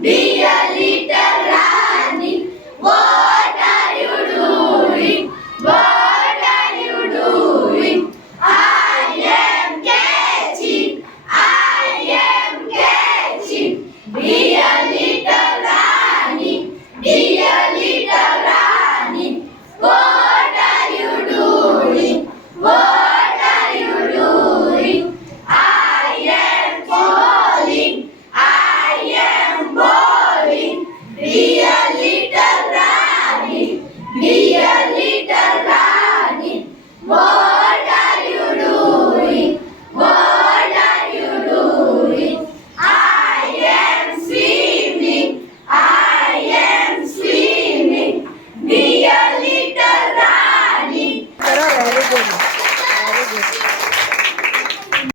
Be a little running. What are you doing? What are you doing? I am catching. I am getting. Be a little running. Be a little. What are you doing? What